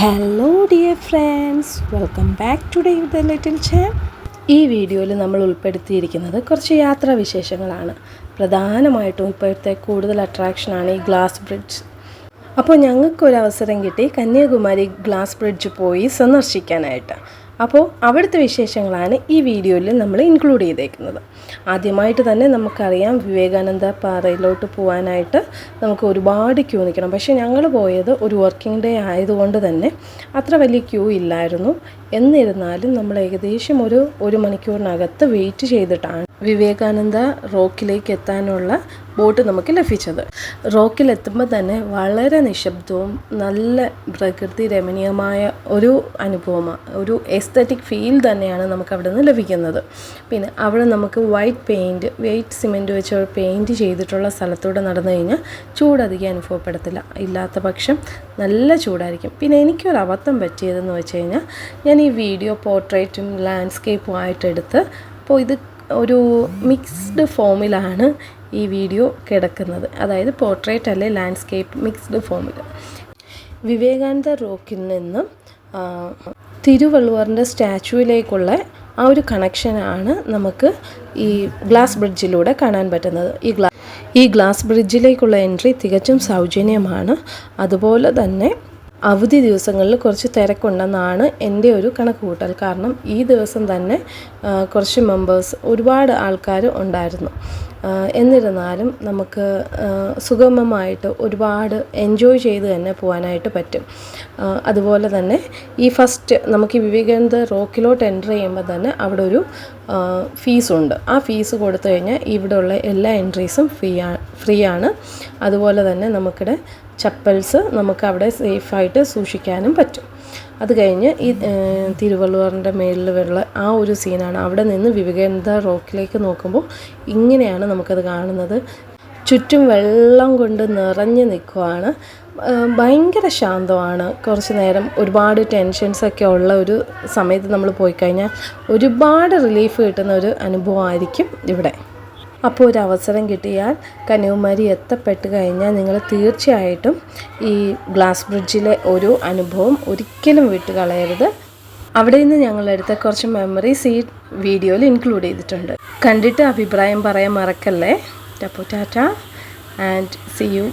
Hello dear friends welcome back to day with little charm ഈ വീഡിയോയിൽ നമ്മൾ ഉൾപ്പെടുത്തിയിരിക്കുന്നത് കുറച്ച് യാത്രാ വിശേഷങ്ങളാണ്. പ്രധാനമായിട്ടും ഇപ്പോഴത്തെ കൂടുതൽ അട്രാക്ഷനാണ് ഈ ഗ്ലാസ് ബ്രിഡ്ജ് അപ്പോൾ ഞങ്ങൾക്കൊരു അവസരം കിട്ടി കന്യാകുമാരി ഗ്ലാസ് ബ്രിഡ്ജ് പോയി സന്ദർശിക്കാനായിട്ട്. അപ്പോൾ അവിടുത്തെ വിശേഷങ്ങളാണ് ഈ വീഡിയോയിൽ നമ്മൾ ഇൻക്ലൂഡ് ചെയ്തേക്കുന്നത്. ആദ്യമായിട്ട് തന്നെ നമുക്കറിയാം വിവേകാനന്ദ പാറയിലോട്ട് പോകാനായിട്ട് നമുക്ക് ഒരുപാട് ക്യൂ നിൽക്കണം. പക്ഷേ ഞങ്ങൾ പോയത് ഒരു വർക്കിംഗ് ഡേ ആയതുകൊണ്ട് തന്നെ അത്ര വലിയ ക്യൂ ഇല്ലായിരുന്നു. എന്നിരുന്നാലും നമ്മൾ ഏകദേശം ഒരു ഒരു മണിക്കൂറിനകത്ത് വെയിറ്റ് ചെയ്തിട്ടാണ് വിവേകാനന്ദ റോക്കിലേക്ക് എത്താനുള്ള ബോട്ട് നമുക്ക് ലഭിച്ചത്. റോക്കിലെത്തുമ്പോൾ തന്നെ വളരെ നിശബ്ദവും നല്ല പ്രകൃതി രമണീയമായ ഒരു അനുഭവമാണ് ഒരു എസ്തറ്റിക് ഫീൽ തന്നെയാണ് നമുക്ക് അവിടെ നിന്ന് ലഭിക്കുന്നത്. പിന്നെ അവിടെ നമുക്ക് വൈറ്റ് പെയിന്റ് വൈറ്റ് സിമെന്റ് വെച്ച് പെയിന്റ് ചെയ്തിട്ടുള്ള സ്ഥലത്തൂടെ നടന്നു കഴിഞ്ഞാൽ ചൂടധികം അനുഭവപ്പെടത്തില്ല. ഇല്ലാത്ത പക്ഷം നല്ല ചൂടായിരിക്കും. പിന്നെ എനിക്കൊരു അബദ്ധം പറ്റിയതെന്ന് വെച്ച് കഴിഞ്ഞാൽ ഞാൻ ഈ വീഡിയോ പോർട്രേറ്റും ലാൻഡ്സ്കേപ്പും ആയിട്ടെടുത്ത് അപ്പോൾ ഇത് ഒരു മിക്സ്ഡ് ഫോമിലാണ് ഈ വീഡിയോ കിടക്കുന്നത്. അതായത് പോർട്രേറ്റ് അല്ലെ ലാൻഡ്സ്കേപ്പ് മിക്സ്ഡ് ഫോമിൽ വിവേകാനന്ദ റോക്കിൽ നിന്നും തിരുവള്ളുവറിന്റെ സ്റ്റാച്ചുവിലേക്കുള്ള ആ ഒരു കണക്ഷനാണ് നമുക്ക് ഈ ഗ്ലാസ് ബ്രിഡ്ജിലൂടെ കാണാൻ പറ്റുന്നത്. ഈ ഗ്ലാ ഈ ഗ്ലാസ് ബ്രിഡ്ജിലേക്കുള്ള എൻട്രി തികച്ചും സൗജന്യമാണ്. അതുപോലെ തന്നെ അവധി ദിവസങ്ങളിൽ കുറച്ച് തിരക്കുണ്ടെന്നാണ് എന്റെ ഒരു കണക്ക് കൂട്ടൽ. കാരണം ഈ ദിവസം തന്നെ കുറച്ച് മെമ്പേഴ്സ് ഒരുപാട് ആൾക്കാർ ഉണ്ടായിരുന്നു. എന്നിരുന്നാലും നമുക്ക് സുഗമമായിട്ട് ഒരുപാട് എൻജോയ് ചെയ്ത് തന്നെ പോകാനായിട്ട് പറ്റും. അതുപോലെ തന്നെ ഈ ഫസ്റ്റ് നമുക്ക് വിവേകാനന്ദ റോക്കിലോട്ട് എന്റർ ചെയ്യുമ്പോൾ തന്നെ അവിടെ ഒരു ഫീസുണ്ട് ആ ഫീസ് കൊടുത്തു കഴിഞ്ഞാൽ ഇവിടെയുള്ള എല്ലാ എൻട്രീസും ഫ്രീ ഫ്രീ ആണ്. അതുപോലെ തന്നെ നമുക്കിടെ ചപ്പൽസ് നമുക്ക് അവിടെ സേഫായിട്ട് സൂക്ഷിക്കാനും പറ്റും. അത് കഴിഞ്ഞ് ഈ തിരുവള്ളുവറിന്റെ മേളിൽ ഉള്ള ആ ഒരു സീനാണ്. അവിടെ നിന്ന് വിവേകാനന്ദ റോക്കിലേക്ക് നോക്കുമ്പോൾ ഇങ്ങനെയാണ് നമുക്കത് കാണുന്നത്. ചുറ്റും വെള്ളം കൊണ്ട് നിറഞ്ഞു നിൽക്കുവാണ്. ഭയങ്കര ശാന്തമാണ്. കുറച്ച് നേരം ഒരുപാട് ടെൻഷൻസൊക്കെ ഉള്ള ഒരു സമയത്ത് നമ്മൾ പോയി കഴിഞ്ഞാൽ ഒരുപാട് റിലീഫ് കിട്ടുന്ന ഒരു അനുഭവമായിരിക്കും ഇവിടെ. അപ്പോൾ ഒരു അവസരം കിട്ടിയാൽ കന്യാകുമാരി എത്തപ്പെട്ട് കഴിഞ്ഞാൽ നിങ്ങൾ തീർച്ചയായിട്ടും ഈ ഗ്ലാസ് ബ്രിഡ്ജിലെ ഒരു അനുഭവം ഒരിക്കലും വിട്ട് കളയരുത് അവിടെ നിന്ന് ഞങ്ങളെടുത്ത കുറച്ച് മെമ്മറീസ് ഈ വീഡിയോയിൽ ഇൻക്ലൂഡ് ചെയ്തിട്ടുണ്ട്. കണ്ടിട്ട് അഭിപ്രായം പറയാൻ മറക്കല്ലേ? അപ്പോൾ ടാറ്റ ആൻഡ് സി യു